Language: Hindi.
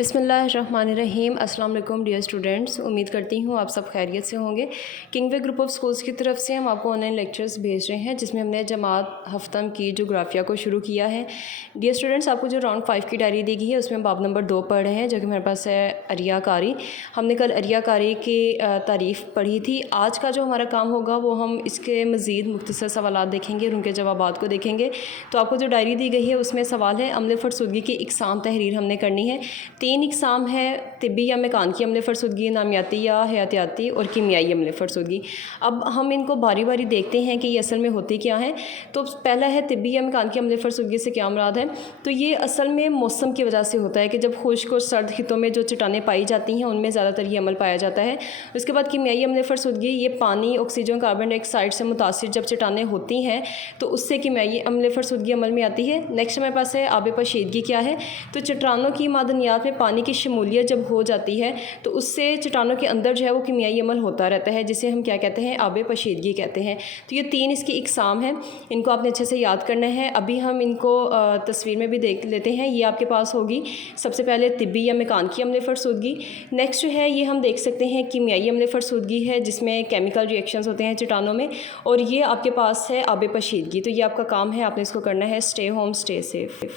बिस्मिल्लाहिर्रहमानिर्रहीम। अस्सलाम वालेकुम डियर स्टूडेंट्स, उम्मीद करती हूँ आप सब खैरियत से होंगे। किंगवे ग्रुप ऑफ स्कूल्स की तरफ से हम आपको ऑनलाइन लेक्चर्स भेज रहे हैं, जिसमें हमने जमात हफ्तम की जोग्राफिया को शुरू किया है। डियर स्टूडेंट्स, आपको जो राउंड 5 की डायरी दी गई है उसमें बाब नंबर 2 पढ़ रहे हैं, जो कि हमारे पास है अरियाकारी। हमने कल अरियाकारी की तारीफ़ पढ़ी थी। आज का जो हमारा काम होगा वो हम इसके मज़ीद मुख्तसर सवालात देखेंगे और उनके जवाबात को देखेंगे। तो आपको जो डायरी दी गई है उसमें सवाल है अम्ल फ़रसुदगी की इकसाम तहरीर हमने करनी है। 3 इकसाम है, तिब्बी या मेकानिकी अम्ल फ़रसुदगी, नामियाती या हयातियाती और कीमियाई अम्ल फ़रसुदगी। अब हम इनको बारी बारी देखते हैं कि ये असल में होती क्या है। तो पहला है तिब्बी या मेकानिकी अम्ल फ़रसुदगी से क्या मुराद है। तो ये असल में मौसम की वजह से होता है कि जब खुश्क और सर्द खितों में जो चट्टानें पाई जाती हैं उनमें ज़्यादातर ये अमल पाया जाता है। उसके बाद कीमियाई अम्ल फ़रसुदगी, ये पानी, ऑक्सीजन, कार्बन डाइऑक्साइड से मुतासिर जब चट्टानें होती हैं तो उससे कीमियाई अम्ल फ़रसुदगी अमल में आती है। नेक्स्ट हमारे पास है आब पोशीदगी क्या है। तो चट्टानों की मादनियात में पानी की शमूलियत जब हो जाती है तो उससे चट्टानों के अंदर जो है वो कीमियाई अमल होता रहता है, जिसे हम क्या कहते हैं, आब पोशीदगी कहते हैं। तो ये 3 इसकी इकसाम हैं, इनको आपने अच्छे से याद करना है। अभी हम इनको तस्वीर में भी देख लेते हैं। ये आपके पास होगी सबसे पहले तिब्बी या मेकानिकी अम्ल फ़रसुदगी। नेक्स्ट है ये हम देख सकते हैं कीमियाई अम्ल फ़रसुदगी है, जिसमें केमिकल रिएक्शंस होते हैं चट्टानों में। और ये आपके पास है आब पोशीदगी। तो ये आपका काम है, आपने इसको करना है। Stay home, stay safe.